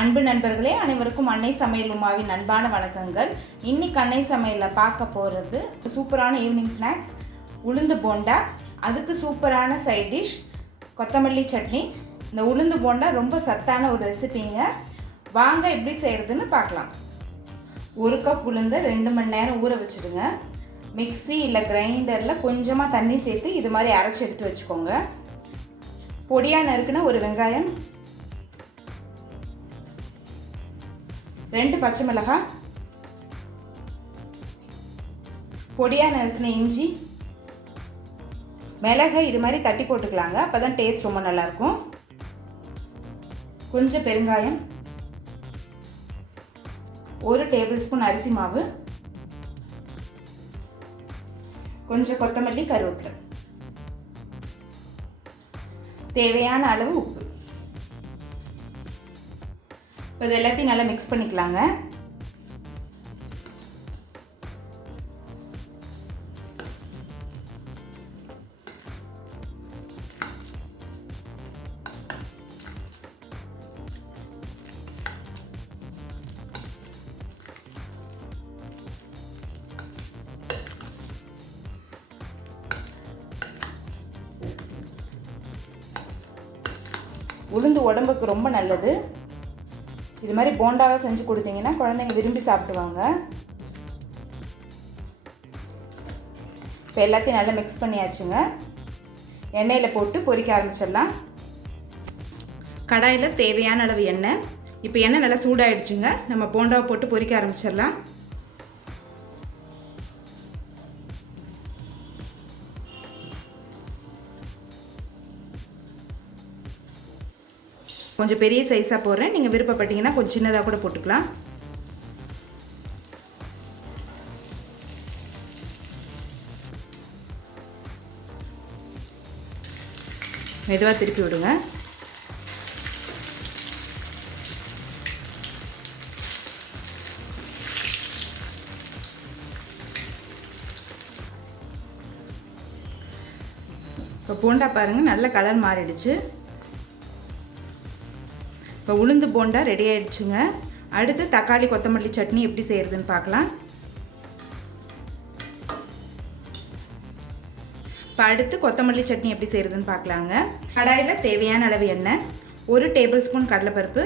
அன்பு நண்பர்களே, அனைவருக்கும் அன்னை சமையல் உமாவின் அன்பான வணக்கங்கள். இன்னைக்கு அன்னை சமையலில் பார்க்க போகிறது சூப்பரான ஈவினிங் ஸ்நாக்ஸ் உளுந்து போண்டா. அதுக்கு சூப்பரான சைட் டிஷ் கொத்தமல்லி சட்னி. இந்த உளுந்து போண்டா ரொம்ப சத்தான ஒரு ரெசிபிங்க. வாங்க எப்படி செய்கிறதுன்னு பார்க்கலாம். ஒரு கப் உளுந்து 2 மணி நேரம் ஊற வச்சுடுங்க. மிக்ஸி இல்லை கிரைண்டரில் கொஞ்சமாக தண்ணி சேர்த்து இது மாதிரி அரைச்சி எடுத்து வச்சுக்கோங்க. பொடியாக நறுக்குன ஒரு வெங்காயம், 2 பச்சை மிளகாய், பொடியாக நறுக்குன இஞ்சி, மிளகை இது மாதிரி தட்டி போட்டுக்கலாங்க. அப்போ தான் டேஸ்ட் ரொம்ப நல்லாயிருக்கும். கொஞ்சம் பெருங்காயம், 1 டேபிள் ஸ்பூன் அரிசி மாவு, கொஞ்சம் கொத்தமல்லி, கருவேப்பிலை, தேவையான அளவு உப்பு. இப்போ இது எல்லாத்தையும் நல்லா மிக்ஸ் பண்ணிக்கலாங்க. உளுந்து உடம்புக்கு ரொம்ப நல்லது. இது மாதிரி போண்டாவை செஞ்சு கொடுத்தீங்கன்னா குழந்தைங்க விரும்பி சாப்பிடுவாங்க. இப்போ எல்லாத்தையும் நல்லா மிக்ஸ் பண்ணியாச்சுங்க. எண்ணெயில் போட்டு பொரிக்க ஆரம்பிச்சிடலாம். கடாயில் தேவையான அளவு எண்ணெய். இப்போ எண்ணெய் நல்லா சூடாயிடுச்சுங்க. நம்ம போண்டாவை போட்டு பொரிக்க ஆரம்பிச்சிடலாம். கொஞ்சம் பெரிய சைஸாக போடுறேன். நீங்கள் விருப்பப்பட்டீங்கன்னா கொஞ்சம் சின்னதாக கூட போட்டுக்கலாம். மெதுவாக திருப்பி விடுங்க. இப்போ போண்டா பாருங்கள், நல்ல கலர் மாறிடுச்சு. இப்போ உளுந்து போண்டா ரெடி ஆகிடுச்சுங்க. அடுத்து தக்காளி கொத்தமல்லி சட்னி எப்படி செய்கிறதுன்னு பார்க்கலாம். இப்போ அடுத்து கொத்தமல்லி சட்னி எப்படி செய்கிறதுன்னு பார்க்கலாங்க. கடாயில் தேவையான அளவு எண்ணெய், 1 டேபிள் ஸ்பூன் கடலைப்பருப்பு,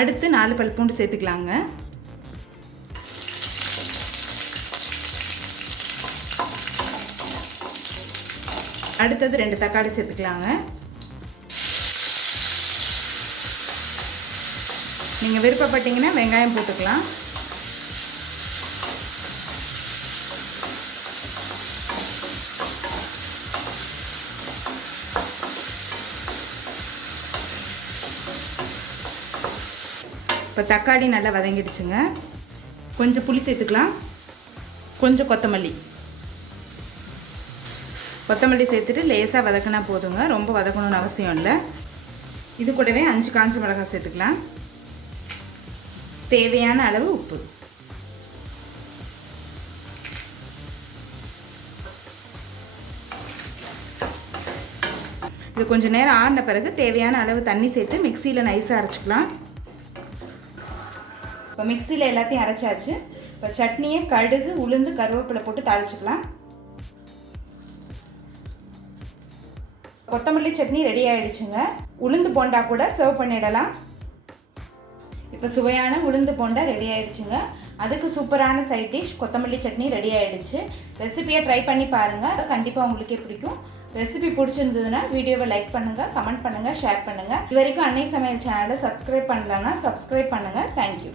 அடுத்து 4 பல் பூண்டு சேர்த்துக்கலாங்க. அடுத்தது 2 தக்காளி சேர்த்துக்கலாங்க. நீங்கள் விருப்பப்பட்டீங்கன்னா வெங்காயம் போட்டுக்கலாம். இப்போ தக்காளி நல்லா வதங்கிடுச்சுங்க. கொஞ்சம் புளி சேர்த்துக்கலாம். கொஞ்சம் கொத்தமல்லி சேர்த்துட்டு லேசாக வதக்கினா போதுங்க. ரொம்ப வதக்கணும்னு அவசியம் இல்லை. இது கூடவே 5 காஞ்ச மிளகாய் சேர்த்துக்கலாம். தேவையான அளவு உப்பு. இது கொஞ்சம் நேரம் ஆறின பிறகு தேவையான அளவு தண்ணி சேர்த்து மிக்சியில் நைஸாக அரைச்சிக்கலாம். இப்போ மிக்சியில் எல்லாத்தையும் அரைச்சாச்சு. இப்போ சட்னியை கடுகு, உளுந்து, கருவேப்பிலை போட்டு தாளிச்சுக்கலாம். கொத்தமல்லி சட்னி ரெடி ஆகிடுச்சுங்க. உளுந்து போண்டா கூட சர்வ் பண்ணிடலாம். இப்போ சுவையான உளுந்து போண்டா ரெடி ஆகிடுச்சுங்க. அதுக்கு சூப்பரான சைட் டிஷ் கொத்தமல்லி சட்னி ரெடி ஆகிடுச்சு. ரெசிபியை ட்ரை பண்ணி பாருங்கள். கண்டிப்பாக உங்களுக்கே பிடிக்கும். ரெசிபி பிடிச்சிருந்ததுன்னா வீடியோவை லைக் பண்ணுங்கள், கமெண்ட் பண்ணுங்கள், ஷேர் பண்ணுங்கள். இது வரைக்கும் அன்னை சமையல் சேனலை சப்ஸ்கிரைப் பண்ணலன்னா சப்ஸ்கிரைப் பண்ணுங்கள். தேங்க்யூ.